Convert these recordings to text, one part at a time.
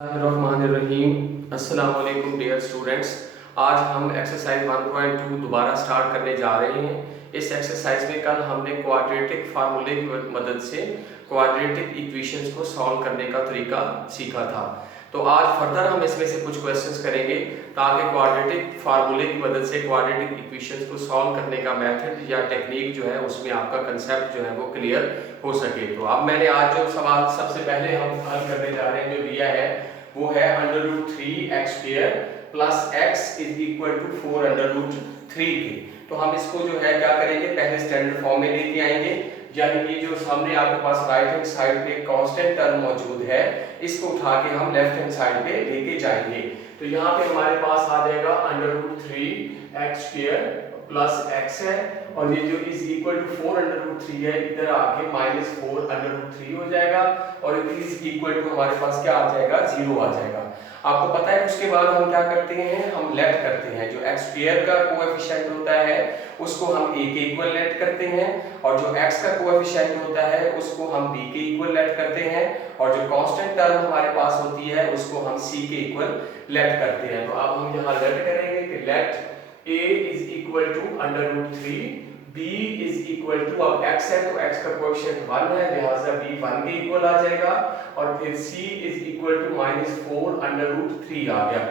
रहीम अस्सलाम वालेकुम dear students. आज हम एक्सरसाइज 1.2 दोबारा स्टार्ट करने जा रहे हैं। इस एक्सरसाइज में कल हमने क्वाड्रेटिक फार्मूले की मदद से क्वाड्रेटिक इक्वेशंस को सॉल्व करने का तरीका सीखा था। तो आज फर्दर हम इसमें से कुछ क्वेश्चंस करेंगे ताकि क्वाड्रेटिक फार्मूले की मदद से क्वाड्रेटिक इक्वेशंस को सॉल्व करने का मेथड या टेक्निक जो है उसमें आपका कंसेप्ट जो है वो क्लियर हो सके। तो अब मैंने आज जो सवाल सबसे पहले हम हल करने जा रहे हैं जो दिया है वो है √3x² plus x is equal to 4√3 के। तो हम इसको जो है क्या करेंगे, पहले स्टैंडर्ड फॉर्म में लेके आएंगे, यानी कि जो सामने आपके पास राइट हैंड साइड पे कांस्टेंट टर्म मौजूद है इसको उठा के हम लेफ्ट हैंड साइड पे लेके जाएंगे। तो यहाँ पे हमारे पास आ जाएगा √3x² प्लस x है और ये जो इज इक्वल टू 4√3 है, इधर आके -4√3 हो जाएगा और इज इक्वल टू हमारे पास क्या आ जाएगा, 0 आ जाएगा। आपको पता है उसके बाद हम क्या करते हैं, हम लेट करते हैं। जो x² का कोएफिशिएंट होता है उसको हम a के इक्वल लेट करते हैं और जो x का कोएफिशिएंट होता है उसको हम b के इक्वल लेट करते हैं और जो कांस्टेंट टर्म हमारे पास होती है उसको हम c के इक्वल लेट करते हैं। तो अब हम यहाँ लेट करेंगे कि let a is equal to √3, b is equal to, अब x है तो x का कोएफिशिएंट 1 है, लिहाजा b 1 के इक्वल आ जाएगा और फिर c इज इक्वल टू -4√3 आ गया।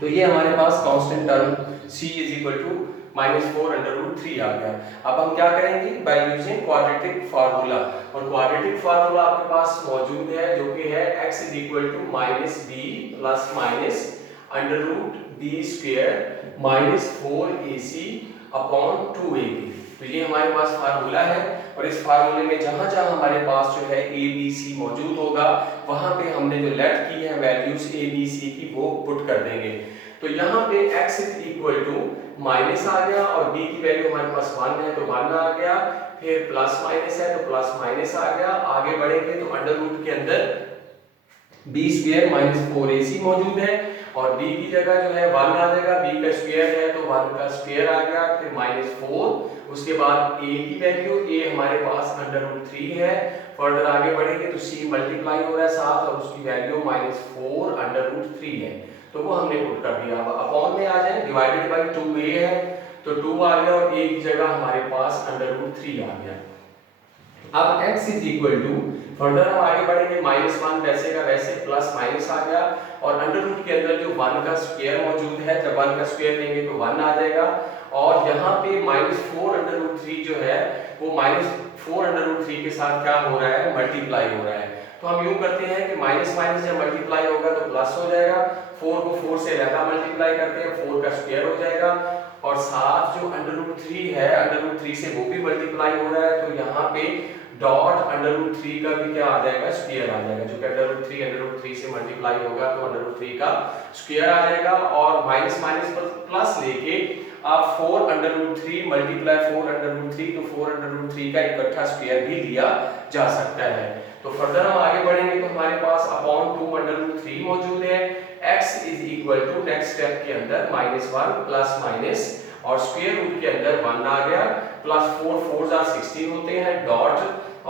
तो ये हमारे पास constant term c is equal to -4√3 आ गया। अब हम क्या करेंगे, बाय यूजिंग क्वाड्रेटिक फार्मूला, और क्वाड्रेटिक फार्मूला आपके पास मौजूद है जो कि है x is equal to -b plus minus √b² -4ac upon 2ab। तो ये हमारे पास फार्मूला है और इस फार्मूले में जहां जहां हमारे पास जो है a b c मौजूद होगा वहां पे हमने जो लेट की है वैल्यूज a b c की वो पुट कर देंगे। तो यहाँ पे x is equal to minus आ गया और b की वैल्यू हमारे पास 1 है तो 1 आ गया, फिर प्लस माइनस है तो प्लस माइनस आ गया। आगे बढ़ेंगे तो अंडर रूट के अंदर b² -4ac मौजूद है और b की जगह जो है 1 आ जाएगा, b का स्क्वायर है तो 1 का स्क्वायर आ गया, फिर -4, उसके बाद a की वैल्यू, a हमारे पास √3 है। फर्दर आगे बढ़ेंगे तो c मल्टीप्लाई हो रहा है साथ और उसकी वैल्यू -4√3 है, तो वो हमने पुट कर दिया। अब अपॉन में आ जाए, डिवाइडेड बाय 2a है तो 2 आ गया और a की जगह हमारे पास √3 आ गया। अब x is equal to, further हम आगे बढ़ेंगे, -1 वैसे का वैसे प्लस माइनस आ गया और अंडर रूट के अंदर जो 1 का स्क्वायर मौजूद है, जब 1 का स्क्वायर लेंगे तो 1 आ जाएगा और यहाँ पे -4√3 जो है वो -4√3 के साथ क्या हो रहा है, मल्टीप्लाई हो रहा है। तो हम यूं करते हैं कि माइनस माइनस जब मल्टीप्लाई होगा तो प्लस हो जाएगा, 4 को 4 से ज्यादा मल्टीप्लाई करते हैं 4 का स्क्वायर हो जाएगा और साथ जो √3 है, √3 से वो भी मल्टीप्लाई हो रहा है तो यहाँ पे डॉट √3 का भी क्या आ जाएगा, स्क्वायर आ जाएगा, जो कि √3 से मल्टीप्लाई होगा तो √3 का स्क्वायर आ जाएगा और माइनस माइनस पर प्लस लेके आप 4√3 मल्टीप्लाई 4√3 तो 4√3 का इकट्ठा स्क्वायर भी लिया जा सकता है। तो फर्दर हम आगे बढ़ेंगे तो हमारे पास अपॉन 2√3 मौजूद है। x is equal to next step के अंदर -1 प्लस माइनस और स्क्वायर रूट के अंदर 1 आ गया, प्लस 4 4 16 होते हैं डॉट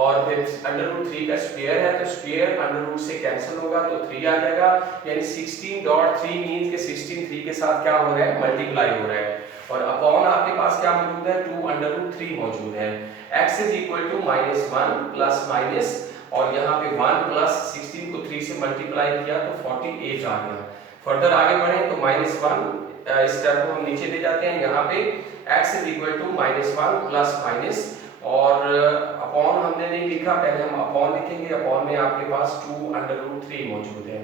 और फिर √3 का स्क्वायर है तो स्क्वायर √रूट से कैंसिल होगा तो 3 आ जाएगा, यानी 16.3 मींस के 16 3 के साथ क्या हो रहा है, मल्टीप्लाई हो रहा है और अपॉन आपके पास क्या मौजूद है, 2√3 मौजूद है। x is equal to -1 plus minus और यहाँ पे 1 प्लस 16 को 3 से मल्टीप्लाई किया तो 48 आ गया। फर्दर आगे बढ़े तो -1 स्टेप को हम नीचे ले जाते हैं, यहाँ पे x is equal to -1 plus minus और अपॉन हमने नहीं लिखा, पहले हम अपॉन लिखेंगे, अपॉन में आपके पास 2√3 मौजूद है।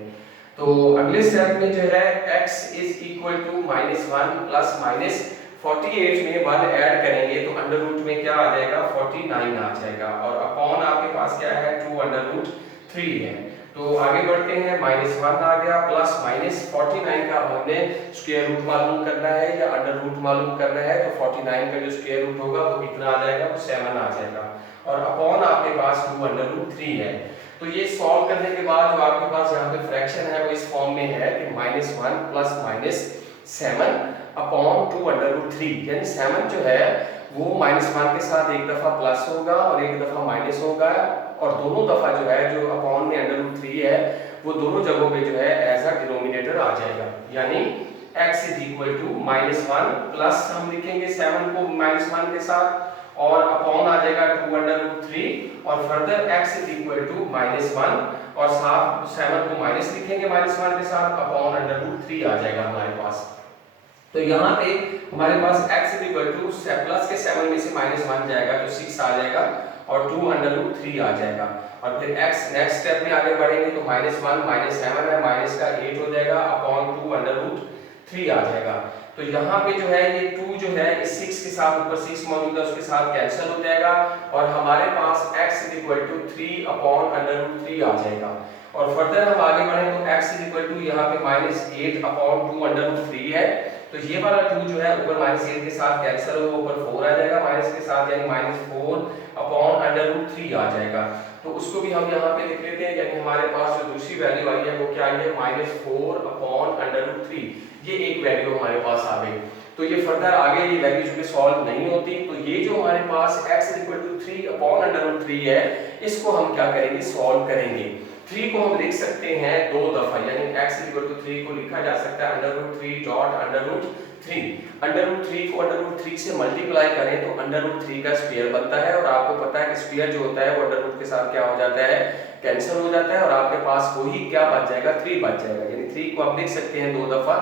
तो अगले स्टेप में जो है x is equal to -1 plus minus 48 में 1 ऐड करेंगे तो अंडर रूट में क्या आ जाएगा, 49 आ जाएगा और अपॉन आपके पास क्या है, 2√3 है। तो आगे बढ़ते हैं, -1 आ गया प्लस माइनस 49 का हमने स्क्वायर रूट मालूम करना है या अंडर रूट मालूम करना है तो 49 का जो स्क्वायर रूट होगा वो कितना आ जाएगा, वो 7 आ जाएगा और अपॉन आपके पास 2√3 है। तो ये सॉल्व करने के बाद जो आपके पास यहाँ पे फ्रैक्शन है वो इस फॉर्म में है कि -1 प्लस माइनस 7 अपॉन 2√3, यानी 7 जो है वो -1 के साथ एक दफा प्लस होगा और एक दफा माइनस होगा और दोनों दफा जो है जो अपॉन में √3 है वो दोनों जगहों पे जो है एज अ डिनोमिनेटर आ जाएगा, यानी x is equal to -1 plus हम लिखेंगे 7 को -1 के साथ और अपॉन आ जाएगा 2√3 और further x is equal to -1 और साथ 7 को माइनस लिखेंगे -1 के साथ अपॉन √3 आ जाएगा हमारे पास। तो यहाँ पे हमारे पास x is equal two plus के 7 में से -1 जाएगा तो 6 आ जाएगा और 2√3 आ जाएगा और फिर x नेक्स्ट स्टेप में आगे बढ़ेंगे तो -1 -7 है माइनस का 8 हो जाएगा अपॉन 2√3 आ जाएगा। तो यहाँ पे जो है ये 2 जो है इस 6 के साथ ऊपर 6 मौजूद है उसके साथ कैंसिल हो जाएगा और हमारे पास x is equal to 3 upon √3 आ जाएगा और फर्दर हम आगे बढ़ें तो x इज इक्वल टू यहाँ पे -8 अपॉन 2√3 है तो ये वाला 2 जो है ऊपर -8 के साथ कैंसिल होगा ऊपर 4 आ जाएगा माइनस के साथ यानी -4 अपॉन √3 आ जाएगा। तो उसको भी हम यहाँ पे लिख लेते हैं यानी हमारे पास जो दूसरी वैल्यू आई है वो क्या आई है -4 अपॉन √3, ये एक वैल्यू हमारे पास आ गई। तो ये फर्दर आगे ये वैल्यू जो सॉल्व नहीं होती तो ये जो हमारे पास x is equal to 3 upon √3 है इसको हम क्या करेंगे सॉल्व करेंगे। 3 को हम लिख सकते हैं 2 दफा यानी x इक्वल टू 3 को लिखा जा सकता है √3 डॉट √3 √3 को √3 से मल्टीप्लाई करें तो √3 का स्क्वायर बनता है और आपको पता है कि स्क्वायर जो होता है वो √ के साथ क्या हो जाता है कैंसिल हो जाता है और आपके पास वही क्या बच जाएगा 3 बच जाएगा यानी 3 को आप लिख सकते हैं 2 दफा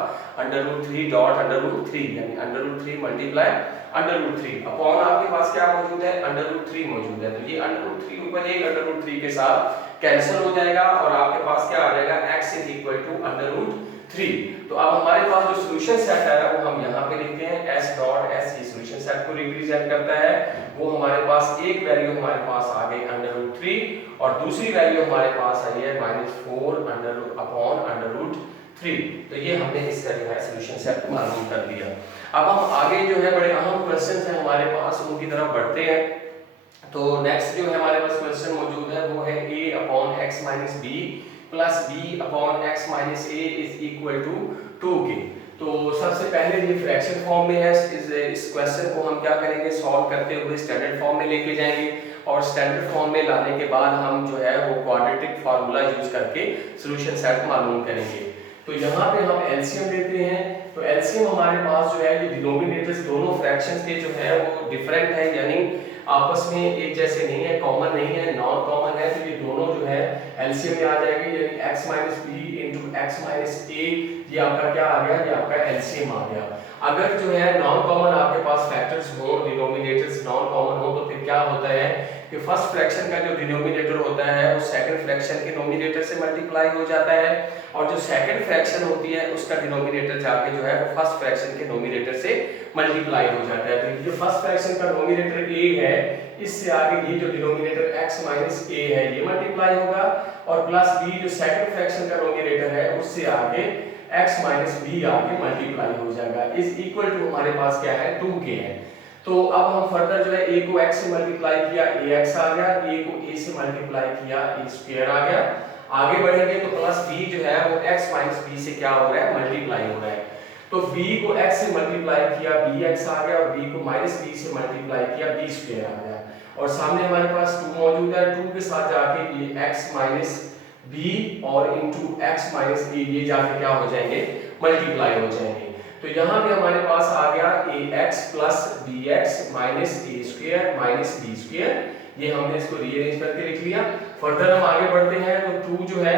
√3 डॉट √3 यानी √3 मल्टीप्लाई √3 अपॉन आपके पास क्या मौजूद है √3 मौजूद है तो ये √3 ऊपर एक √3 के साथ कैंसिल हो जाएगा और आपके पास क्या आ जाएगा x इज इक्वल टू √3। तो अब हमारे पास जो सॉल्यूशन सेट है वो हम यहाँ पे लिखते हैं s डॉट s ये सॉल्यूशन सेट को रिप्रेजेंट करता है वो हमारे पास एक वैल्यू हमारे पास आ गई √3 और दूसरी वैल्यू हमारे पास आई है -4 अपॉन √3। तो ये हमने इसका जो है सॉल्यूशन सेट को मालूम कर दिया। अब हम आगे जो है बड़े अहम क्वेश्चंस हैं हमारे पास उनकी तरफ बढ़ते हैं। तो नेक्स्ट जो है हमारे पास क्वेश्चन मौजूद है वो है a upon x minus b plus b upon x minus a is equal to 2k। तो सबसे पहले ये फ्रैक्शन फॉर्म में है इस क्वेश्चन को हम क्या करेंगे सॉल्व करते हुए स्टैंडर्ड फॉर्म में लेके जाएंगे और स्टैंडर्ड फॉर्म में लाने के बाद हम जो है वो क्वाड्रेटिक फार्मूला यूज करके सॉल्यूशन सेट मालूम करेंगे। तो यहाँ पे हम एलसीएम लेते हैं तो एलसीएम हमारे पास जो है ये डिनोमिनेटर्स दोनों फ्रैक्शंस के जो है वो डिफरेंट है यानी आपस में एक जैसे नहीं है कॉमन नहीं है नॉन कॉमन है तो ये दोनों जो है एलसीएम में आ जाएगी यानी x minus b into x minus a ये आपका क्या आ गया ये आपका एलसीएम आ गया। अगर जो है नॉन कॉमन आपके पास फैक्टर्स हो डिनोमिनेटर्स नॉन कॉमन हो तो फिर क्या होता है कि फर्स्ट फ्रैक्शन का जो डिनोमिनेटर होता है वो सेकंड फ्रैक्शन के नोमिनेटर से मल्टीप्लाई हो जाता है और जो सेकंड फ्रैक्शन होती है उसका डिनोमिनेटर जाके जो है वो फर्स्ट फ्रैक्शन के नोमिनेटर से मल्टीप्लाई हो जाता है। तो ये फर्स्ट फ्रैक्शन का नोमिनेटर a है इससे आगे ये जो डिनोमिनेटर x माइनस a है ये मल्टीप्लाई होगा और प्लस b जो सेकंड फ्रैक्शन का नोमिनेटर है उससे आगे x माइनस b आगे मल्टीप्लाई हो जाएगा इज इक्वल टू हमारे पास क्या है 2k है। तो अब हम फर्दर जो है a को x से मल्टीप्लाई किया ax आ गया a को a से मल्टीप्लाई किया a स्क्वायर आ गया। आगे बढ़ेंगे तो प्लस b जो है वो x माइनस b से क्या हो रहा है मल्टीप्लाई हो रहा है तो b को x से मल्टीप्लाई किया bx आ गया और b को माइनस b से मल्टीप्लाई किया b स्क्वायर आ गया और सामने हमारे पास 2 मौजूद है 2 के साथ जाके ये x माइनस b और इनटू x माइनस a ये जाके क्या हो जाएंगे मल्टीप्लाई हो जाएंगे। तो यहाँ पे हमारे पास आ गया ax plus bx minus a square minus b square ये हमने इसको रीअरेंज करके लिख लिया। फर्दर हम आगे बढ़ते हैं तो 2 जो है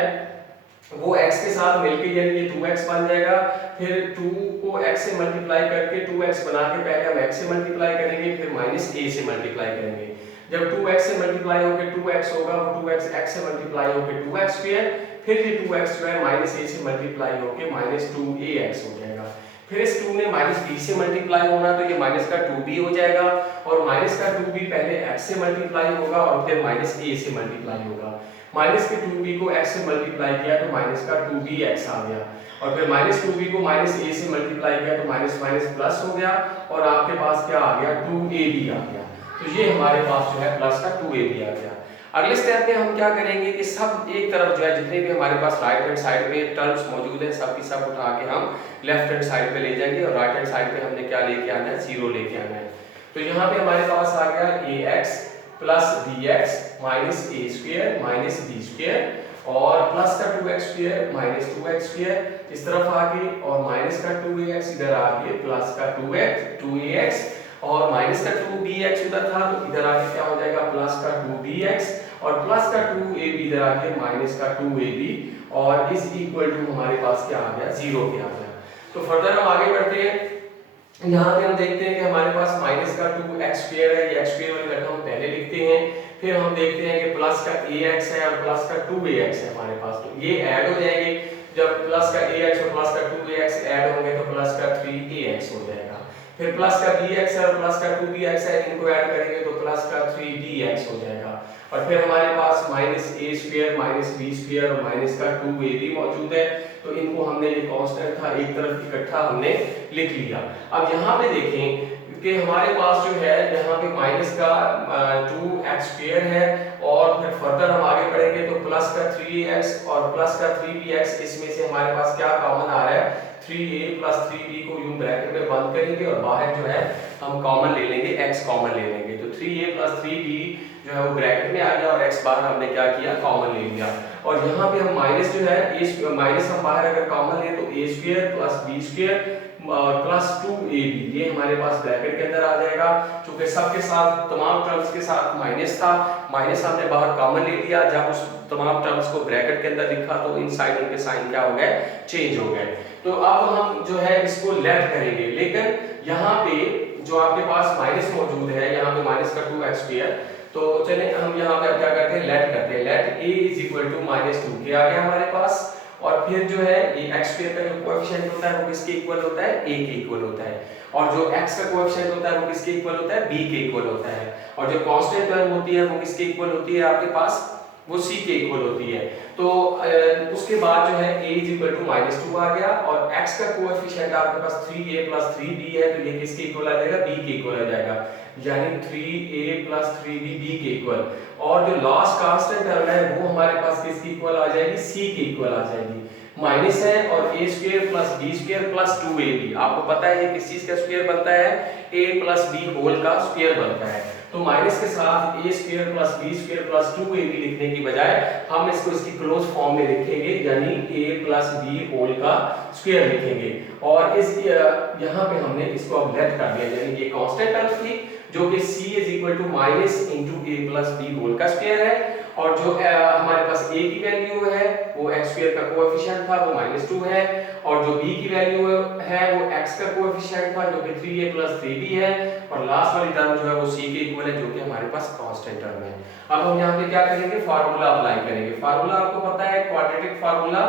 वो x के साथ मिलके यानी ये 2x बन जाएगा फिर 2 को x से मल्टीप्लाई करके 2x बना के पहले हम x से मल्टीप्लाई करेंगे फिर माइनस a से मल्टीप्लाई करेंगे। जब 2x से मल्टीप्लाई होकर 2x होगा वो 2x x से मल्टीप्लाई होकर 2x स्क्वायर फिर ये 2x जो है माइनस a से मल्टीप्लाई होकर माइनस 2ax हो जाएगा। फिर इस 2 ने माइनस b से मल्टीप्लाई होना तो ये माइनस का 2b हो जाएगा और माइनस का 2b पहले x से मल्टीप्लाई होगा और फिर माइनस a से मल्टीप्लाई होगा। माइनस के 2b को x से मल्टीप्लाई किया तो माइनस का 2bx आ गया और फिर माइनस 2b को माइनस a से मल्टीप्लाई किया तो माइनस माइनस प्लस हो गया और आपके पास क्या आ गया 2ab आ गया। तो ये हमारे पास जो है प्लस का 2ab आ गया। अगले स्टेप में हम क्या करेंगे कि सब एक तरफ जो है जितने भी हमारे पास राइट हैंड साइड पे टर्म्स मौजूद है सब की सब उठा के हम लेफ्ट हैंड साइड पे ले जाएंगे और राइट हैंड साइड पे हमने क्या लेके आना है 0 लेके आना है। तो यहाँ पे हमारे पास आ गया ax plus bx minus a square minus b square और प्लस का 2x square minus 2x square इस तरफ आके और माइनस का 2ax इधर आके प्लस का 2ax और माइनस का 2bx उधर था तो इधर आके क्या हो जाएगा प्लस का 2bx और प्लस का 2ab इधर आके माइनस का 2ab और इज इक्वल टू हमारे पास क्या आ गया 0 पे आ गया। तो फर्दर हम आगे बढ़ते हैं। यहाँ पे हम देखते हैं कि हमारे पास माइनस का 2x स्क्वायर है, ये x स्क्वायर वाली रकम हम पहले लिखते हैं। फिर हम देखते हैं कि प्लस का ax है और प्लस का 2ax है हमारे पास, तो ये ऐड हो जाएंगे। जब प्लस का ax और प्लस का 2ax ऐड होंगे तो प्लस का 3ax हो जाएगा। फिर प्लस का bx है और प्लस का 2bx है, इनको ऐड करेंगे तो प्लस का 3bx हो जाएगा। और फिर हमारे पास minus a square minus b square और माइनस का 2ab मौजूद है, तो इनको हमने ये कांस्टेंट था एक तरफ इकट्ठा हमने लिख लिया। अब यहाँ पे देखें कि हमारे पास जो है यहाँ पे माइनस का 2x स्क्वायर है और फिर फर्दर हम आगे बढ़ेंगे तो प्लस का 3x और प्लस का 3bx, इसमें से हमारे पास क्या कॉमन आ रहा है 3a प्लस 3b को यूं ब्रैकेट में बंद करेंगे और बाहर जो है हम कॉमन ले लेंगे, x कॉमन ले लेंगे। तो 3a प्लस 3b जो है वो ब्रैकेट में आ गया और x बाहर हमने क्या किया कॉमन ले लिया। और यहाँ पे हम माइनस जो है माइनस हम बाहर अगर कॉमन लें तो a square plus b square plus 2ab ये हमारे पास ब्रैकेट के अंदर आ जाएगा। चूंकि सबके साथ तमाम टर्म्स के साथ माइनस था, माइनस हमने बाहर कॉमन ले लिया, जब उस तमाम टर्म्स को ब्रैकेट के अंदर लिखा तो इन साइड उनके साइन क्या हो गए चेंज हो गए। तो अब हम जो है इसको लेट करेंगे, लेकिन यहाँ पे जो आपके पास माइनस मौजूद है, यहाँ पे माइनस का 2x स्क्वायर, तो चलिए हम यहाँ पे अब क्या करते हैं लेट करते हैं। Let a is equal to minus 2 आ गया हमारे पास और फिर जो है ये x स्क्वायर का जो कोएफिशिएंट होता है वो किसके इक्वल होता है a के इक्वल होता है और जो x का कोएफिशिएंट होता है वो किसके इक्वल होता है b के इक्वल होता है और जो कांस्टेंट टर्म होती है वो किसके इक्वल होती है आपके पास वो c के इक्वल होती है। तो उसके बाद जो है a is equal to minus 2 आ गया और x का कोएफिशिएंट आपके पास 3a प्लस 3b है, तो ये किसके इक्वल आ जाएगा b के इक्वल आ जाएगा, यानी 3a प्लस 3b b के इक्वल। और जो लास्ट कांस्टेंट टर्म है वो हमारे पास किसके इक्वल आ जाएगी c के इक्वल आ जाएगी। माइनस है और a square plus b square plus 2ab, आपको पता है ये किस चीज का स्क्वायर बनता है a प्लस b होल का स्क्वायर बनता है। तो माइनस के साथ a square plus b square plus 2ab लिखने की बजाय हम इसको इसकी क्लोज फॉर्म में लिखेंगे, यानी a प्लस b होल का स्क्वायर लिखेंगे। और इस यहाँ पे हमने इसको अब लेट कर दिया, यानी ये कांस्टेंट टर्म थी जो कि c is equal to minus into a plus b whole का स्क्वायर है और जो हमारे पास a की वैल्यू है वो x स्क्वायर का कोएफिशिएंट था वो -2 है और जो b की वैल्यू है वो x का कोएफिशिएंट था जो कि 3a प्लस 3b है और लास्ट वाली टर्म जो है वो c के इक्वल है जो कि हमारे पास कांस्टेंट टर्म है। अब हम यहाँ पे क्या करेंगे फार्मूला अप्लाई करेंगे। फार्मूला आपको पता है quadratic formula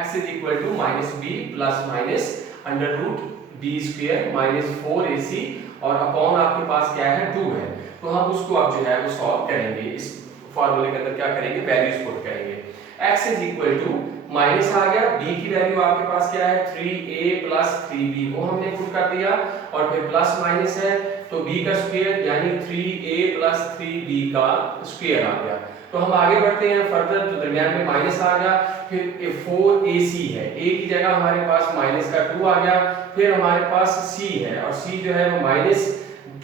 x is equal to -b plus minus under root b square minus 4ac और अपॉन आपके पास क्या है 2 है। तो हम उसको अब जो है वो सॉल्व करेंगे, इस फार्मूले के अंदर क्या करेंगे वैल्यूज पुट करेंगे। x is equal to minus आ गया, b की वैल्यू आपके पास क्या है 3a प्लस 3b वो हमने पुट कर दिया और फिर प्लस माइनस है तो b का स्क्वायर यानी 3a प्लस 3b का स्क्वायर आ गया। तो हम आगे बढ़ते हैं फर्दर, तो दरमियान में माइनस आ गया, फिर 4ac है, a की जगह हमारे पास माइनस का 2 आ गया, फिर हमारे पास c है और c जो है वो माइनस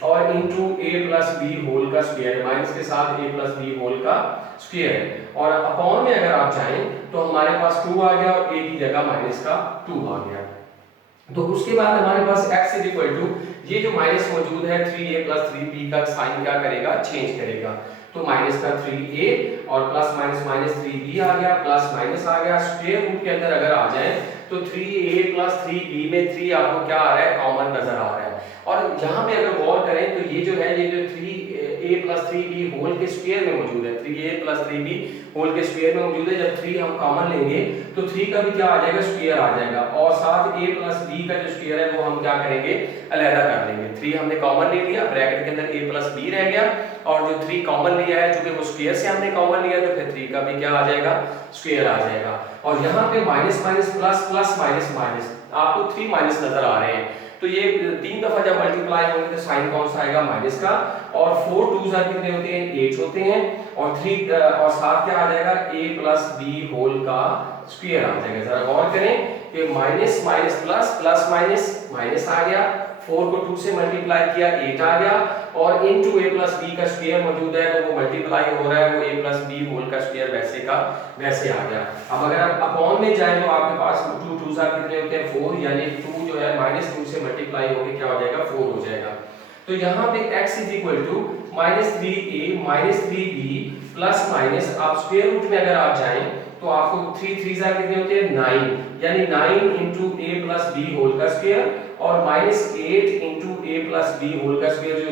और into a plus b whole का स्क्वायर है, माइनस के साथ a प्लस b होल का स्क्वायर है और अपॉन में अगर आप चाहें तो हमारे पास 2 आ गया और a की जगह माइनस का 2 आ गया। तो उसके बाद हमारे पास x इज इक्वल टू ये जो माइनस मौजूद है 3a प्लस 3b का साइन क्या करेगा चेंज करेगा, तो माइनस का 3a और प्लस माइनस माइनस 3b आ गया प्लस माइनस आ गया, स्क्वायर रूट के अंदर अगर आ जाए तो 3a प्लस 3b में 3 आपको क्या आ रहा है कॉमन नजर आ रहा है और यहाँ पे अगर गौर करें तो ये जो है ये जो 3a प्लस 3b होल के स्क्वायर में मौजूद है, 3a प्लस 3b होल के स्क्वायर में मौजूद है। जब 3 हम कॉमन लेंगे तो 3 का भी क्या आ जाएगा स्क्वायर आ जाएगा और साथ a प्लस b का जो स्क्वायर है वो हम क्या करेंगे अलग कर लेंगे। 3 हमने कॉमन ले लिया, ब्रैकेट के अंदर a प्लस b रह गया और जो 3 कॉमन लिया है चूंकि वो स्क्वायर से हमने कॉमन लिया तो फिर 3 का भी क्या आ जाएगा स्क्वायर आ जाएगा। और यहाँ पे minus minus plus plus minus minus आपको 3 माइनस नजर आ रहे हैं, तो ये 3 दफा जब मल्टीप्लाई होंगे तो साइन कौन सा आएगा माइनस का और 4 2 कितने होते हैं 8 होते हैं और 3 और साथ क्या आ जाएगा a प्लस b होल का स्क्वायर आ जाएगा। जरा गौर करें कि minus minus plus plus minus minus आ गया, 4 को 2 से मल्टीप्लाई किया 8 आ गया और इनटू a प्लस बी का स्क्वायर मौजूद है तो वो मल्टीप्लाई हो रहा है, वो a प्लस बी होल का स्क्वायर वैसे का वैसे आ गया। अब अगर आप अपॉन में जाए तो आपके पास 2 2 कितने होते हैं 4, यानी 2 जो है -2 से मल्टीप्लाई होके क्या हो जाएगा 4 हो जाएगा। तो यहाँ पे x is equal to -3a -3b plus minus आप स्क्वायर रूट में अगर आप जाएं तो आपको 3 3 कितने होते हैं 9, यानी 9 into a plus b whole का स्क्वायर और -8 into a plus b whole का स्क्वायर जो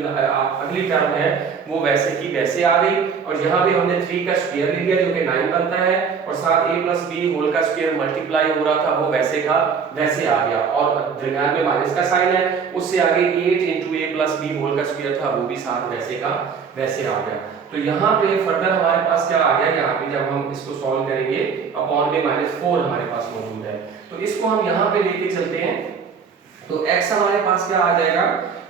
अगली टर्म है वो वैसे की वैसे आ गई। और यहाँ पे हमने 3 का स्क्वायर ले लिया जो कि 9 बनता है और साथ a प्लस बी होल का स्क्वायर मल्टीप्लाई हो रहा था वो वैसे का वैसे आ गया और दरमियान में माइनस का साइन है, उससे आगे 8 into a plus b whole का स्क्वायर था वो भी साथ वैसे का वैसे आ गया। तो यहाँ पे फर्दर हमारे पास क्या आ गया, यहाँ पे जब हम इसको सॉल्व करेंगे अपॉन में -4 हमारे पास मौजूद है तो इसको हम यहाँ पे लेके चलते हैं तो x हमारे पास क्या आ जाएगा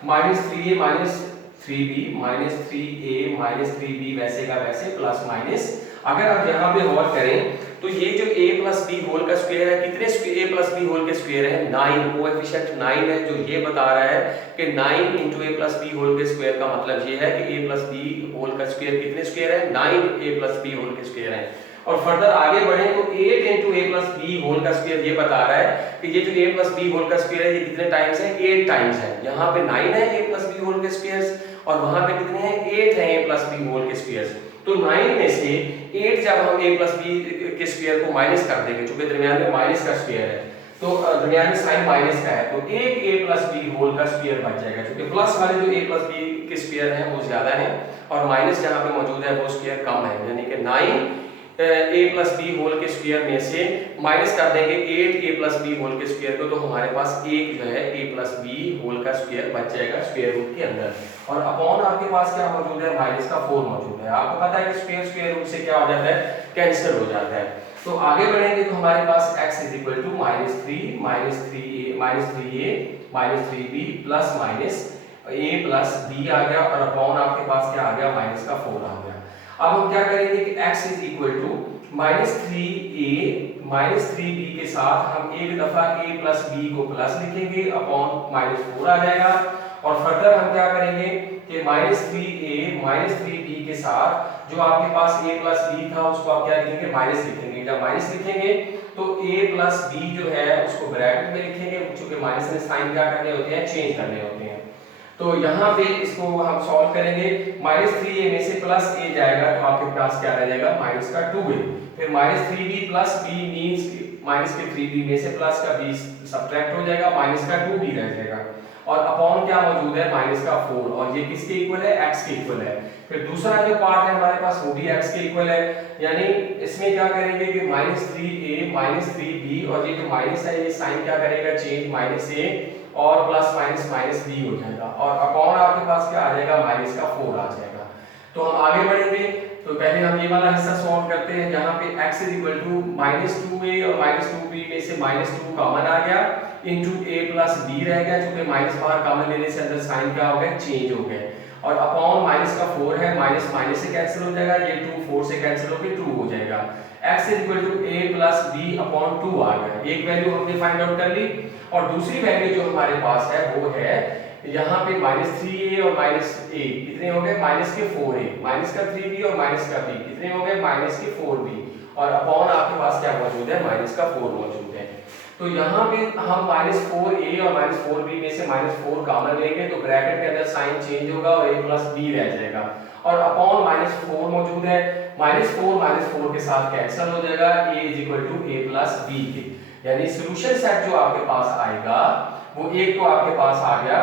-3a -3b -3a -3b वैसे का वैसे प्लस माइनस। अगर आप यहाँ पे गौर करें तो ये जो a प्लस बी होल का स्क्वायर है कितने a प्लस बी होल के स्क्वायर है 9, कोएफिशिएंट 9 है जो ये बता रहा है कि 9 into a plus b whole के स्क्वायर का मतलब ये है कि a प्लस बी होल का स्क्वायर कितने स्क्वायर है 9 a प्लस बी होल के स्क्वायर है। और फर्दर आगे बढ़े तो 8 into a plus b whole का स्क्वायर ये बता रहा है कि ये जो a प्लस बी होल का स्क्वायर है ये कितने टाइम्स है 8 टाइम्स है। यहाँ पे 9 है a प्लस बी होल के स्क्वायर्स और वहां पे कितने हैं 8 है a प्लस बी होल के स्क्वायर्स। तो 9 में से 8 जब हम a प्लस बी के स्क्वायर को माइनस कर देंगे क्योंकि दरमियान में माइनस का स्क्वायर है तो दरमियान में साइन माइनस का है तो एक a प्लस बी होल का स्क्वायर बच जाएगा क्योंकि प्लस वाले जो a प्लस बी के स्क्वायर हैं वो ज्यादा है और माइनस जहां पे मौजूद है वो स्क्वायर कम है, यानी कि 9 a प्लस बी होल के स्क्वायर में से माइनस कर देंगे 8 a प्लस बी होल के स्क्वायर को तो हमारे पास एक जो है a प्लस बी होल का स्क्वायर बच जाएगा स्क्वायर रूट के अंदर। और अपॉन आपके पास क्या मौजूद है माइनस का 4 मौजूद है। आपको पता है कि स्क्वायर रूट से क्या हो जाता है कैंसिल हो जाता है। तो आगे बढ़ेंगे तो हमारे पास x is equal to -3 -3b plus minus a plus b आ गया और अपॉन आपके पास क्या आ गया माइनस का 4 आ गया। अब हम क्या करेंगे कि x is equal to -3a -3b के साथ हम एक दफा a प्लस b को प्लस लिखेंगे अपॉन -4 आ जाएगा और फर्दर हम क्या करेंगे कि -3a -3b के साथ जो आपके पास a प्लस b था उसको आप क्या लिखेंगे माइनस लिखेंगे। जब माइनस लिखेंगे तो a प्लस b जो है उसको ब्रैकेट में लिखेंगे क्योंकि माइनस में साइन क्या करने होते हैं चेंज करने होते हैं। तो यहाँ पे इसको हम सॉल्व करेंगे -3a में से प्लस a जाएगा तो आपके पास क्या रह जाएगा माइनस का 2a, फिर -3b plus b means minus के 3b में से प्लस का b सब्ट्रैक्ट हो जाएगा माइनस का 2b रह जाएगा और अपॉन क्या मौजूद है माइनस का 4 और ये किसके इक्वल है x के इक्वल है। फिर दूसरा जो पार्ट है हमारे पास वो भी x के इक्वल है, यानी इसमें क्या करेंगे कि -3a -3b और ये जो माइनस है ये साइन क्या करेगा चेंज -a और प्लस माइनस b हो जाएगा और अपॉन आपके पास क्या आ जाएगा माइनस का 4 आ जाएगा। तो हम आगे बढ़ेंगे तो पहले हम ये वाला हिस्सा सॉल्व करते हैं जहां पे x is equal to -2a और -2b में से -2 कॉमन आ गया इनटू a प्लस b रह गया क्योंकि माइनस बाहर कॉमन लेने से अंदर साइन क्या हो गया चेंज हो गया और अपॉन माइनस का 4 है माइनस से कैंसिल हो जाएगा ये 2 4 से कैंसिल होकर 2 हो जाएगा। x is equal to a plus b upon 2 आ गया। एक वैल्यू हमने फाइंड आउट कर ली और दूसरी वैल्यू जो हमारे पास है वो है यहाँ पे -3a और -a कितने हो गए माइनस के 4a माइनस का 3b और माइनस का b कितने हो गए माइनस के 4b और अपॉन आपके पास क्या मौजूद है माइनस का 4 मौजूद है। तो यहाँ पे हम -4a और -4b में से -4 कॉमन लेंगे तो ब्रैकेट के अंदर साइन चेंज होगा और a प्लस b रह जाएगा और अपॉन -4 मौजूद है -4 के साथ कैंसिल हो जाएगा a is equal to a plus b के, यानी सॉल्यूशन सेट जो आपके पास आएगा वो एक तो आपके पास आ गया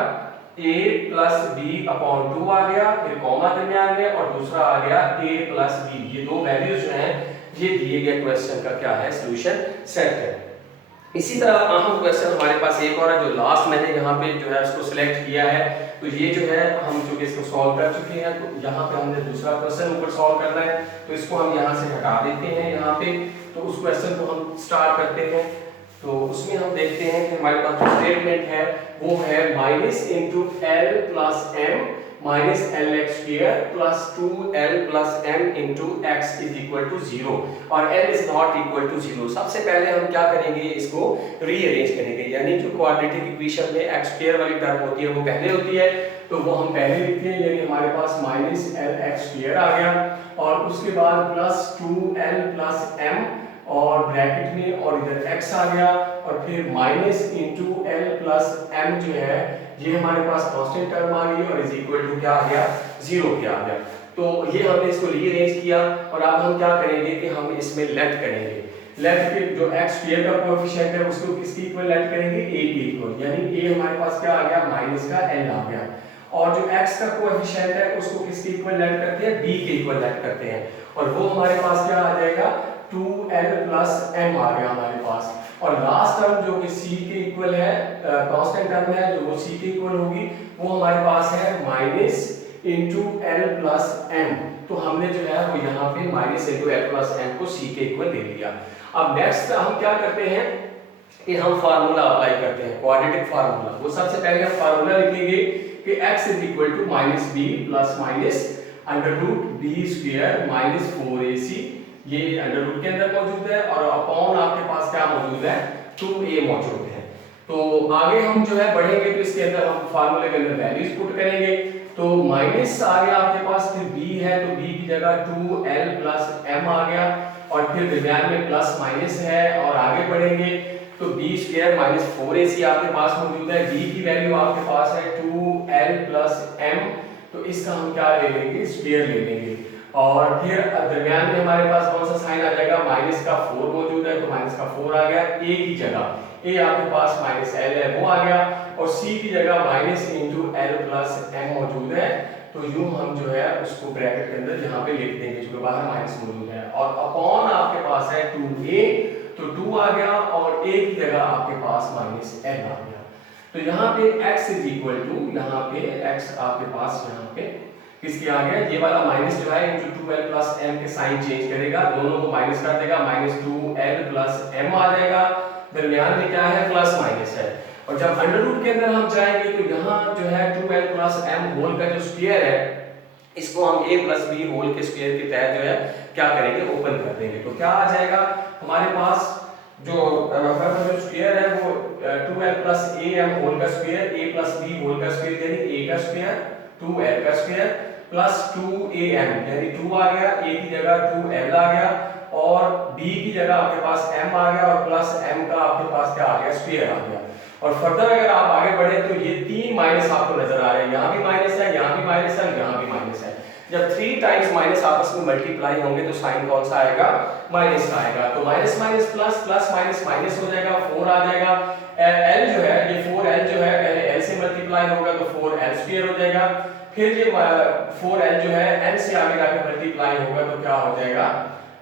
a प्लस b अपॉन 2 आ गया फिर कॉमा दरमियान में और दूसरा आ गया a प्लस b। ये दो वैल्यूज हैं ये दिए गए क्वेश्चन का क्या है सॉल्यूशन सेट है। इसी तरह अहम क्वेश्चन हमारे पास एक और है जो लास्ट मैंने यहाँ पे जो है उसको सिलेक्ट किया है तो ये जो है हम चूंकि इसको सॉल्व कर चुके हैं तो यहाँ पे हमने दूसरा क्वेश्चन ऊपर सॉल्व करना है तो इसको हम यहाँ से हटा देते हैं यहाँ पे तो उस क्वेश्चन को हम स्टार्ट करते हैं। तो उसमें हम देखते हैं कि हमारे पास जो स्टेटमेंट है वो है minus into l plus m minus l x square plus 2l plus m into x is equal to 0 और l is not equal to 0। सबसे पहले हम क्या करेंगे, इसको रीअरेंज करेंगे, यानी जो क्वाड्रेटिक इक्वेशन में एक्स स्क्वायर वाली टर्म होती है वो पहले होती है, तो वो हम पहले लिखते हैं, यानी हमारे पास माइनस एल एक्स स्क्वायर आ गया और उसके बाद प्लस 2l प्लस m और ब्रैकेट में और इधर x आ गया और फिर minus into l plus m जो है ये हमारे पास कांस्टेंट टर्म आ गई और इज इक्वल टू क्या आ गया, 0 क्या आ गया। तो ये हमने इसको रीअरेंज किया और अब हम क्या करेंगे कि हम इसमें लेट करेंगे, लेट के जो x स्क्वायर का कोएफिशिएंट है उसको किसके इक्वल लेट करेंगे, a के इक्वल, यानी a हमारे पास क्या आ गया, माइनस का l आ गया और जो x का कोएफिशिएंट है उसको किसके इक्वल लेट करते हैं, b के इक्वल लेट करते हैं और वो हमारे पास क्या आ जाएगा, 2l प्लस m आ गया हमारे पास और लास्ट टर्म जो कि c के इक्वल है, कांस्टेंट टर्म है जो वो c के इक्वल होगी, वो हमारे पास है minus into l plus m। तो हमने जो है वो यहाँ पे minus into l plus m को c के इक्वल ले लिया। अब नेक्स्ट हम क्या करते हैं कि हम फार्मूला अप्लाई करते हैं, क्वाड्रेटिक फार्मूला। वो सबसे पहले हम फार्मूला लिखेंगे कि x is equal to minus b plus minus under root b square minus 4ac, ये अंडर रूट के अंदर मौजूद है और अपॉन आपके पास क्या मौजूद है, 2a मौजूद है। तो आगे हम जो है बढ़ेंगे तो इसके अंदर हम फार्मूले के अंदर वैल्यूज पुट करेंगे, तो माइनस आ गया आपके पास, फिर b है तो b की जगह 2l प्लस m आ गया और फिर दरमियान में प्लस माइनस है और आगे बढ़ेंगे तो b स्क्वायर माइनस 4ac आपके पास मौजूद है, b की वैल्यू आपके पास है 2l प्लस m, तो इसका हम क्या ले लेंगे, स्क्वायर ले लेंगे और फिर दरमियान में हमारे पास कौन सा साइन आ जाएगा, माइनस का 4 मौजूद है तो माइनस का 4 आ गया, a की जगह a आपके पास माइनस l है वो आ गया और c की जगह minus into l plus m मौजूद है, तो यूं हम जो है उसको ब्रैकेट के अंदर यहाँ पे लिख देंगे क्योंकि बाहर माइनस मौजूद है और अपॉन आपके पास है 2a, तो 2 आ गया और a की जगह आपके पास माइनस l आ गया। तो यहाँ पे x इज इक्वल टू, यहाँ पे x आपके पास यहाँ पे किसके आ गया, ये वाला माइनस जो है इंटू 2l प्लस m के साइन चेंज करेगा, दोनों को माइनस कर देगा, माइनस 2l प्लस m आ जाएगा, दरमियान में क्या है, प्लस माइनस है और जब अंडर रूट के अंदर हम जाएंगे तो यहाँ जो है 2l प्लस m होल का जो स्क्वायर है इसको हम a प्लस b होल के स्क्वायर के तहत जो है क्या करेंगे, ओपन कर देंगे, तो क्या आ जाएगा हमारे पास जो स्क्वायर है वो 2l प्लस am होल का square, a plus b whole का स्क्वायर यानी a का स्क्वायर 2l का स्क्वायर प्लस 2am यानी 2 आ गया, a की जगह 2l आ गया और b की जगह आपके पास m आ गया और प्लस m का आपके पास क्या आ गया, स्क्वायर आ गया। और फर्दर अगर आप आगे बढ़े तो ये 3 माइनस आपको नजर आ रहे हैं, यहाँ भी माइनस है, यहाँ भी माइनस है, यहाँ भी माइनस है। जब 3 टाइम्स माइनस आपस में मल्टीप्लाई होंगे तो साइन कौन सा आएगा, माइनस का आएगा, तो minus minus plus, plus minus minus हो जाएगा, 4 आ जाएगा, l जो है ये 4l जो है पहले l से मल्टीप्लाई होगा तो 4l स्क्वायर हो जाएगा, फिर ये 4l जो है n से आगे जाके मल्टीप्लाई होगा तो क्या हो जाएगा,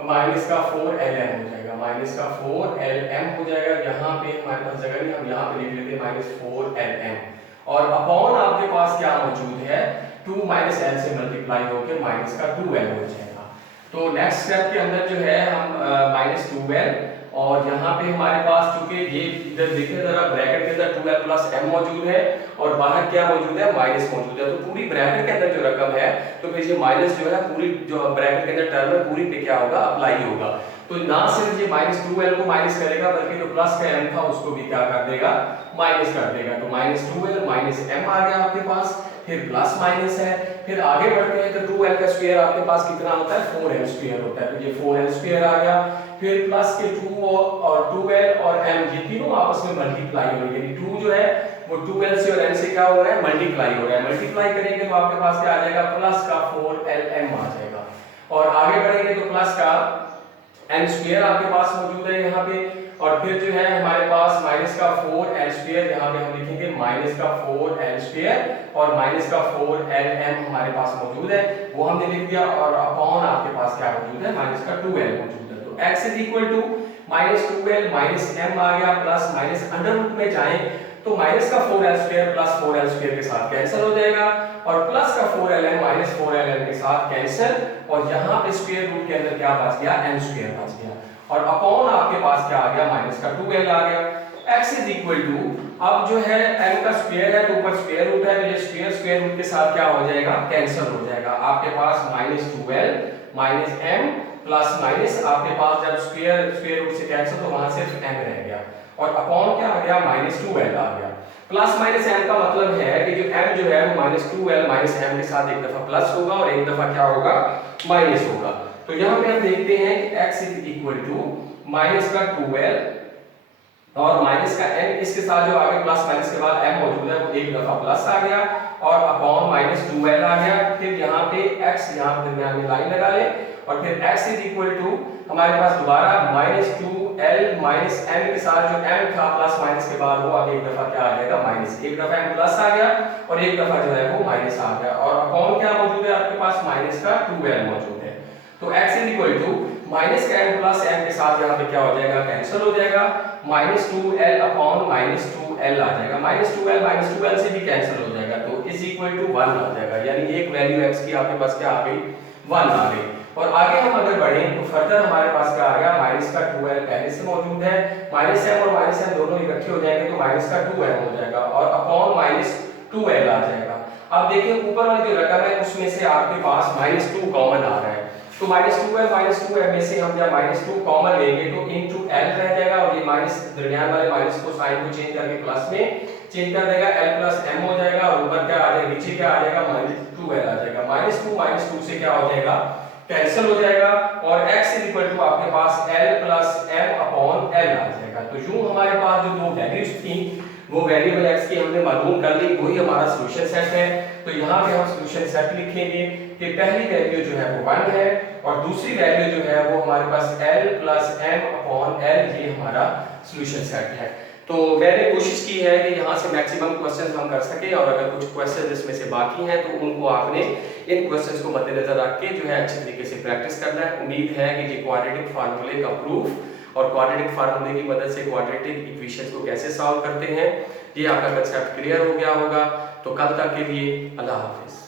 माइनस का 4lm हो जाएगा, माइनस का 4lm हो जाएगा, यहाँ पे हमारे पास जगह नहीं, हम यहाँ पे लिख लेते हैं माइनस 4lm और अपॉन आपके पास क्या मौजूद है, 2 माइनस l से मल्टीप्लाई होकर माइनस का 2l हो जाएगा। तो नेक्स्ट स्टेप के अंदर जो है हम माइनस 2l और यहाँ पे हमारे पास चूंकि ये इधर देखिए जरा ब्रैकेट के अंदर 2l प्लस m मौजूद है और बाहर क्या मौजूद है, माइनस मौजूद है, तो पूरी ब्रैकेट के अंदर जो रकम है तो फिर ये माइनस जो है पूरी जो ब्रैकेट के अंदर टर्म है पूरी पे क्या होगा, अप्लाई होगा। तो ना सिर्फ ये माइनस 2l को माइनस करेगा बल्कि जो प्लस का m था उसको भी क्या कर देगा, माइनस कर देगा, तो माइनस 2l माइनस m आ गया आपके पास, फिर प्लस माइनस है, फिर आगे बढ़ते हैं तो 2l का स्क्वायर आपके पास कितना होता है, 4l स्क्वायर होता है, तो ये 4l स्क्वायर आ गया, फिर प्लस के 2 और 2l और m ये तीनों आपस में मल्टीप्लाई हो रही है, 2 जो है वो 2l से और m से क्या हो रहा है, मल्टीप्लाई हो रहा है, मल्टीप्लाई करेंगे तो आपके पास क्या आ जाएगा, प्लस का 4lm आ जाएगा और आगे बढ़ेंगे तो प्लस का m स्क्वायर आपके पास मौजूद है यहाँ पे और फिर जो है हमारे पास माइनस का 4l स्क्वायर, यहाँ पे हम लिखेंगे माइनस का 4l स्क्वायर और माइनस का 4lm हमारे पास मौजूद है, वो हमने लिख दिया और अपॉन आपके पास क्या मौजूद है, माइनस का 2l मौजूद है, तो x is equal to minus 2l minus m आ गया, प्लस माइनस अंडर रूट में जाएं तो माइनस का 4l square plus 4l square के साथ कैंसिल हो जाएगा और प्लस का 4lm माइनस 4lm के साथ कैंसिल और यहाँ पे स्क्वायर रूट के अंदर क्या बच गया, m स्क्वायर बच गया और अपॉन आपके पास क्या आ गया, माइनस का 2l आ गया। x इज इक्वल टू, अब जो है m का स्क्वायर है तो ऊपर स्क्वायर रूट है, तो ये स्क्वायर रूट के साथ क्या हो जाएगा, कैंसिल हो जाएगा। आपके पास -2l minus m plus minus आपके पास जब स्क्वायर रूट से कैंसिल तो वहां सिर्फ m रह गया और अपॉन क्या आ गया, -2l आ गया। प्लस माइनस m का मतलब है कि जो m जो है वो -2l माइनस m के साथ एक दफा प्लस होगा और एक दफा क्या होगा, माइनस होगा। तो यहाँ पे हम देखते हैं कि x is equal to minus का 2l और माइनस का m, इसके साथ जो आगे प्लस माइनस के बाद m मौजूद है वो एक दफा प्लस आ गया और अपॉन -2l आ गया। फिर यहाँ पे x यहाँ पे दरमियान में लाइन लगा ले और फिर x इज इक्वल टू हमारे पास दोबारा -2l माइनस m के साथ जो m था प्लस माइनस के बाद वो आगे एक दफा क्या आ जाएगा, माइनस। एक दफा m प्लस आ गया और एक दफा जो है वो माइनस आ गया और अपॉन क्या मौजूद है आपके पास, माइनस का 2l मौजूद है। तो x is equal to minus का m प्लस m के साथ यहाँ पे क्या हो जाएगा, कैंसिल हो जाएगा। -2l अपॉन -2l आ जाएगा, -2l से भी कैंसिल हो जाएगा तो इज इक्वल टू 1 आ जाएगा, यानी एक वैल्यू x की आपके पास क्या आ गई, 1 आ गई। और आगे हम अगर बढ़ें तो फर्दर हमारे पास क्या आ गया, माइनस का 2l पहले से मौजूद है, -m और -m दोनों इकट्ठे हो जाएंगे तो माइनस का 2m हो जाएगा और अपॉन -2l आ जाएगा। अब देखिए ऊपर वाली जो रकम है उसमें से आपके पास -2 कॉमन आ रहा है, तो -2l -2m में से हम जब -2 कॉमन लेंगे तो इनटू l रह जाएगा और ये माइनस दरमियान वाले माइनस को साइन को चेंज करके प्लस में चेंज कर देगा, l प्लस m हो जाएगा और ऊपर क्या आ जाएगा, नीचे क्या आ जाएगा, -2l आ जाएगा। -2 से क्या हो जाएगा, कैंसिल हो जाएगा और x इज इक्वल टू आपके पास l plus m upon l आ जाएगा। तो यूं हमारे पास जो दो वैल्यूज थी वो वेरिएबल x की हमने मालूम कर ली, वही हमारा सॉल्यूशन सेट है। तो यहाँ पे हम सॉल्यूशन सेट लिखेंगे कि पहली वैल्यू जो है वो 1 है और दूसरी वैल्यू जो है वो हमारे पास l plus m upon l, ये हमारा सॉल्यूशन सेट है। तो मैंने कोशिश की है कि यहाँ से मैक्सिमम क्वेश्चंस हम कर सके और अगर कुछ क्वेश्चंस इसमें से बाकी हैं तो उनको आपने इन क्वेश्चंस को मद्देनजर रख के जो है अच्छे तरीके से प्रैक्टिस करना है। उम्मीद है कि ये क्वाड्रेटिक फार्मूले का प्रूफ और क्वाड्रेटिक फार्मूले की मदद से क्वाड्रेटिक इक्वेशंस को कैसे सॉल्व करते हैं ये आपका कंसेप्ट क्लियर हो गया होगा। तो कल तक के लिए अल्लाह हाफिज।